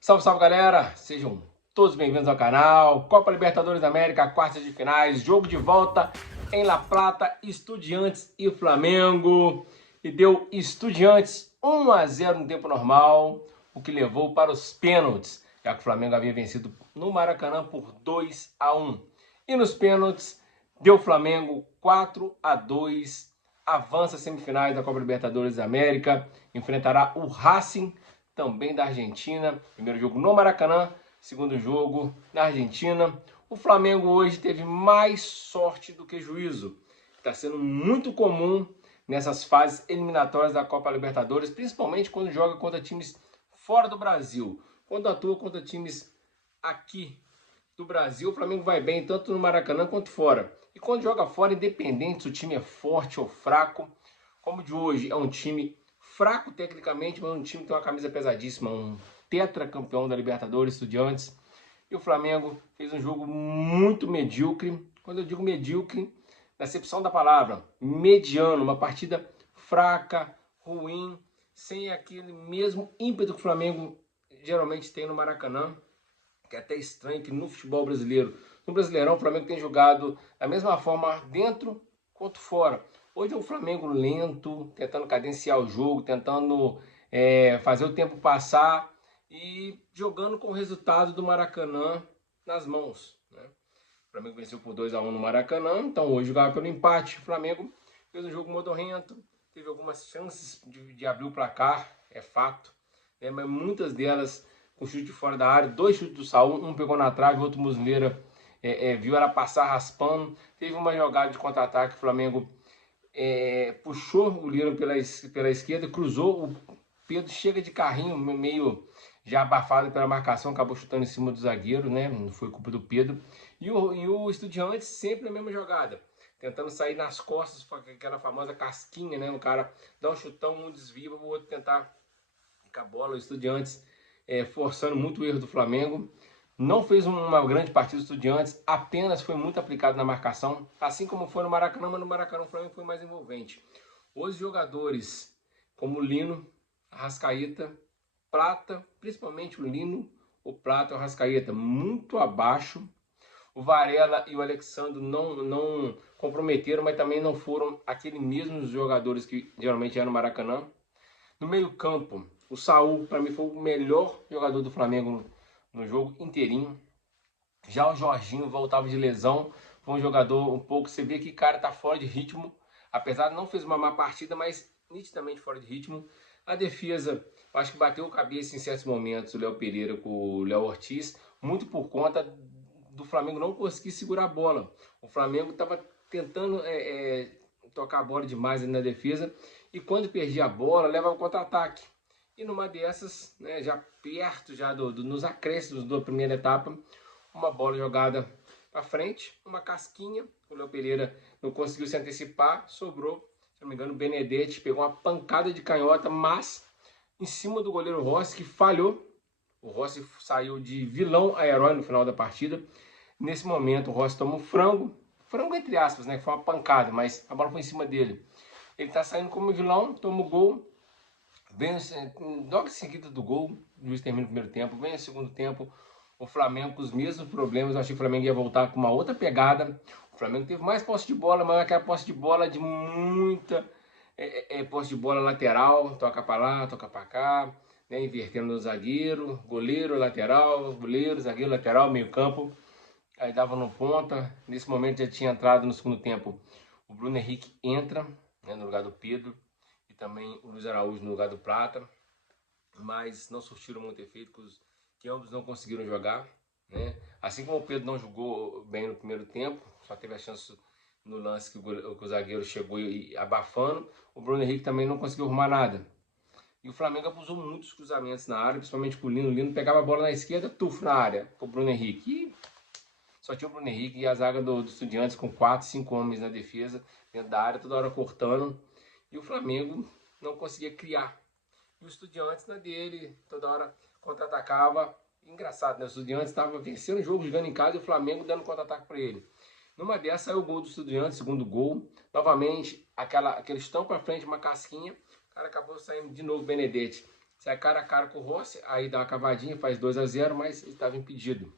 Salve, salve, galera! Sejam todos bem-vindos ao canal. Copa Libertadores da América, quartas de finais, jogo de volta em La Plata, Estudiantes e Flamengo. E deu Estudiantes 1-0 no tempo normal, o que levou para os pênaltis, já que o Flamengo havia vencido no Maracanã por 2-1. E nos pênaltis, deu Flamengo 4-2, avança às semifinais da Copa Libertadores da América, enfrentará o Racing, também da Argentina. Primeiro jogo no Maracanã, segundo jogo na Argentina. O Flamengo hoje teve mais sorte do que juízo. Está sendo muito comum nessas fases eliminatórias da Copa Libertadores, principalmente quando joga contra times fora do Brasil. Quando atua contra times aqui do Brasil, o Flamengo vai bem tanto no Maracanã quanto fora. E quando joga fora, independente se o time é forte ou fraco, como o de hoje é um time fraco tecnicamente, mas um time que tem uma camisa pesadíssima, um tetracampeão da Libertadores, Estudiantes. E o Flamengo fez um jogo muito medíocre. Quando eu digo medíocre, na acepção da palavra, mediano, uma partida fraca, ruim, sem aquele mesmo ímpeto que o Flamengo geralmente tem no Maracanã, que é até estranho que no futebol brasileiro, no Brasileirão, o Flamengo tem jogado da mesma forma dentro quanto fora. Hoje é um Flamengo lento, tentando cadenciar o jogo, tentando fazer o tempo passar e jogando com o resultado do Maracanã nas mãos, né? O Flamengo venceu por 2-1 no Maracanã, então hoje jogava pelo empate. O Flamengo fez um jogo modorrento, teve algumas chances de abrir o placar, é fato, né? Mas muitas delas com chute de fora da área, dois chutes do Saúl, um pegou na trave, o outro Muslera viu ela passar raspando. Teve uma jogada de contra-ataque, o Flamengo puxou o Lira pela esquerda, cruzou, o Pedro chega de carrinho, meio já abafado pela marcação, acabou chutando em cima do zagueiro, né? Não foi culpa do Pedro. E o Estudiantes sempre a mesma jogada, tentando sair nas costas com aquela famosa casquinha, né? O cara dá um chutão, um desvia, o outro tentar com a bola. O Estudiantes forçando muito o erro do Flamengo. Não fez uma grande partida do Estudiantes, apenas foi muito aplicado na marcação, assim como foi no Maracanã, mas no Maracanã o Flamengo foi mais envolvente. Os jogadores como o Lino, Arrascaeta, Prata, principalmente o Lino, o Prata e o Arrascaeta, muito abaixo. O Varela e o Alexandre não comprometeram, mas também não foram aqueles mesmos jogadores que geralmente eram no Maracanã. No meio-campo, o Saúl, para mim, foi o melhor jogador do Flamengo no jogo inteirinho. Já o Jorginho voltava de lesão, foi um jogador um pouco. Você vê que o cara tá fora de ritmo, apesar de não fez uma má partida, mas nitidamente fora de ritmo. A defesa, acho que bateu cabeça em certos momentos o Léo Pereira com o Léo Ortiz, muito por conta do Flamengo não conseguir segurar a bola. O Flamengo estava tentando tocar a bola demais na defesa e quando perdia a bola, leva ao contra-ataque. E numa dessas, né, já perto já nos acréscimos da primeira etapa, uma bola jogada para frente, uma casquinha, o Léo Pereira não conseguiu se antecipar, sobrou, se não me engano, o Benedetti pegou uma pancada de canhota, mas em cima do goleiro Rossi, que falhou. O Rossi saiu de vilão a herói no final da partida. Nesse momento, o Rossi toma um frango entre aspas, né, que foi uma pancada, mas a bola foi em cima dele. Ele está saindo como vilão, toma o gol, vem logo em seguida do gol, o juiz termina o primeiro tempo, vem o segundo tempo, o Flamengo com os mesmos problemas. Eu achei que o Flamengo ia voltar com uma outra pegada. O Flamengo teve mais posse de bola, mas aquela posse de bola de muita posse de bola lateral, toca para lá, toca para cá, né, invertendo no zagueiro, goleiro, lateral, goleiro, zagueiro, lateral, meio campo. Aí dava no ponta. Nesse momento já tinha entrado no segundo tempo. O Bruno Henrique entra, né, no lugar do Pedro, e também o Luiz Araújo no lugar do Prata, mas não surtiram muito efeito, que ambos não conseguiram jogar, né? Assim como o Pedro não jogou bem no primeiro tempo, só teve a chance no lance que o zagueiro chegou abafando, o Bruno Henrique também não conseguiu arrumar nada. E o Flamengo abusou muito dos cruzamentos na área, principalmente com o Lino. O Lino pegava a bola na esquerda, tufo na área, com o Bruno Henrique. E só tinha o Bruno Henrique e a zaga do Estudiantes com 4, 5 homens na defesa, dentro da área, toda hora cortando. E o Flamengo não conseguia criar. E o Estudiantes na dele, toda hora contra-atacava. Engraçado, né? O Estudiantes estava vencendo o jogo, jogando em casa, e o Flamengo dando contra-ataque para ele. Numa dessas saiu o gol do Estudiantes, segundo gol. Novamente, aquele estão para frente, uma casquinha. O cara acabou saindo de novo, Benedetti. sai cara a cara com o Rossi, aí dá uma cavadinha, faz 2-0, mas ele estava impedido.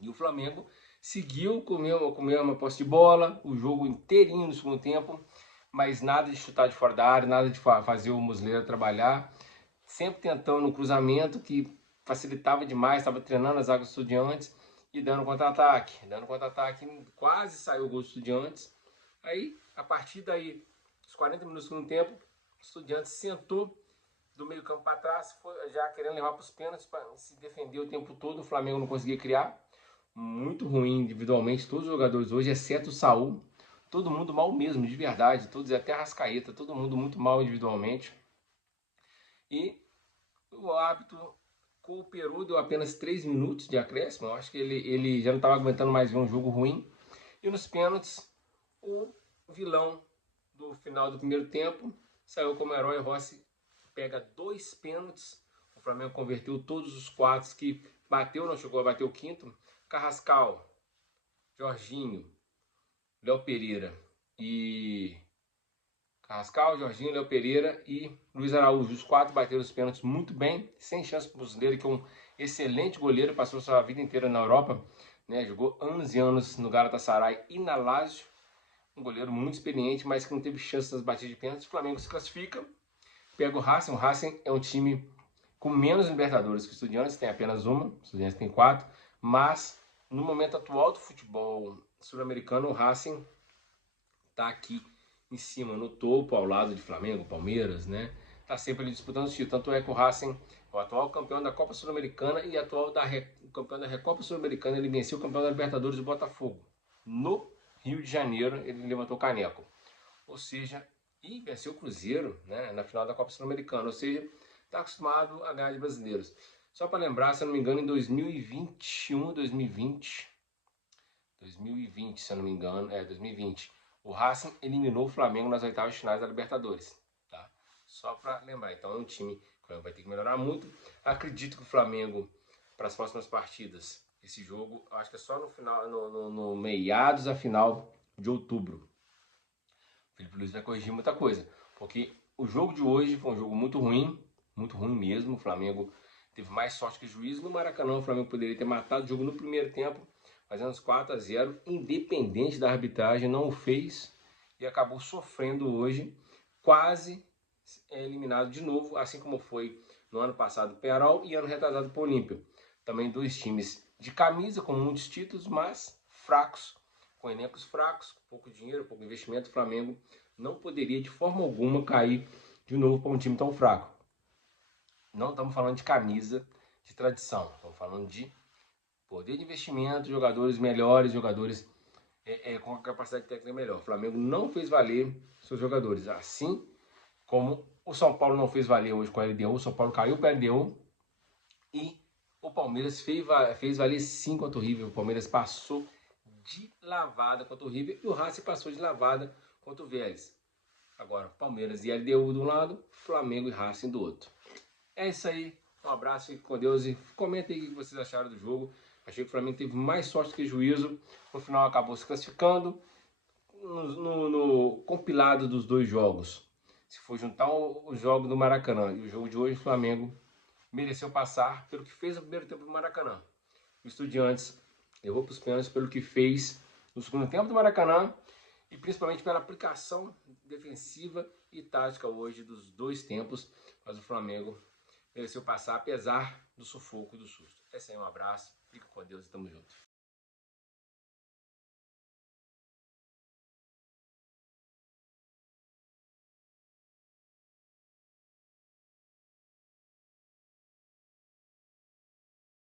E o Flamengo seguiu com a mesma posse de bola, o jogo inteirinho no segundo tempo, mas nada de chutar de fora da área, nada de fazer o Muslera trabalhar, sempre tentando no cruzamento, que facilitava demais, estava treinando as águas Estudiantes e dando contra-ataque, quase saiu o gol do Estudiantes. Aí, a partir daí, os 40 minutos do segundo tempo, o Estudiantes sentou do meio campo para trás, já querendo levar para os pênaltis, para se defender o tempo todo, o Flamengo não conseguia criar. Muito ruim individualmente, todos os jogadores hoje, exceto o Saul, todo mundo mal mesmo, de verdade, todos, até a Arrascaeta, todo mundo muito mal individualmente. E o árbitro cooperou, deu apenas 3 minutos de acréscimo, eu acho que ele já não estava aguentando mais ver um jogo ruim. E nos pênaltis, o vilão do final do primeiro tempo saiu como herói. Rossi pega 2 pênaltis, o Flamengo converteu todos os 4 que bateu, não chegou a bater o quinto. Carrascal, Jorginho, Léo Pereira e Léo Pereira e Luiz Araújo. Os 4 bateram os pênaltis muito bem, sem chance para o Muslera, que é um excelente goleiro, passou sua vida inteira na Europa, né? Jogou anos e anos no Galatasaray e na Lazio. Um goleiro muito experiente, mas que não teve chance nas batidas de pênaltis. O Flamengo se classifica, pega o Racing. O Racing é um time com menos Libertadores que o Estudiantes, tem apenas uma, o Estudiantes tem 4, mas no momento atual do futebol sul-americano, o Racing está aqui em cima, no topo, ao lado de Flamengo, Palmeiras, né? Está sempre ali disputando o título. Tanto é que o Racing é o atual campeão da Copa Sul-Americana e atual campeão da Recopa Sul-Americana. Ele venceu o campeão da Libertadores, o Botafogo. No Rio de Janeiro, ele levantou o caneco. Ou seja, e venceu o Cruzeiro, né, na final da Copa Sul-Americana. Ou seja, está acostumado a ganhar de brasileiros. Só para lembrar, se eu não me engano, em 2020, se eu não me engano, 2020, o Racing eliminou o Flamengo nas oitavas de finais da Libertadores, tá? Só para lembrar. Então é um time que vai ter que melhorar muito. Acredito que o Flamengo, para as próximas partidas, esse jogo, acho que é só no final, no meados a final de outubro. O Felipe Luiz vai corrigir muita coisa, porque o jogo de hoje foi um jogo muito ruim mesmo. O Flamengo teve mais sorte que juízo. No Maracanã, o Flamengo poderia ter matado o jogo no primeiro tempo, fazendo uns 4-0, independente da arbitragem, não o fez e acabou sofrendo hoje, quase eliminado de novo, assim como foi no ano passado o Penharol e ano retrasado o Olímpia. Também 2 times de camisa, com muitos títulos, mas fracos, com elencos fracos, pouco dinheiro, pouco investimento. O Flamengo não poderia de forma alguma cair de novo para um time tão fraco. Não estamos falando de camisa de tradição, estamos falando de poder de investimento, jogadores melhores, jogadores com a capacidade técnica melhor. O Flamengo não fez valer seus jogadores, assim como o São Paulo não fez valer hoje com a LDU. O São Paulo caiu para a LDU e o Palmeiras fez valer sim contra o River. O Palmeiras passou de lavada contra o River e o Racing passou de lavada contra o Vélez. Agora, Palmeiras e LDU de um lado, Flamengo e Racing do outro. É isso aí, um abraço, fique com Deus e comentem aí o que vocês acharam do jogo. Achei que o Flamengo teve mais sorte que juízo, no final acabou se classificando. No compilado dos 2 jogos, se for juntar o jogo do Maracanã e o jogo de hoje, o Flamengo mereceu passar pelo que fez no primeiro tempo do Maracanã. O Estudiantes levou para os pênaltis pelo que fez no segundo tempo do Maracanã e principalmente pela aplicação defensiva e tática hoje dos 2 tempos, mas o Flamengo mereceu passar apesar do sufoco e do susto. Esse aí, um abraço, fica com Deus e tamo junto.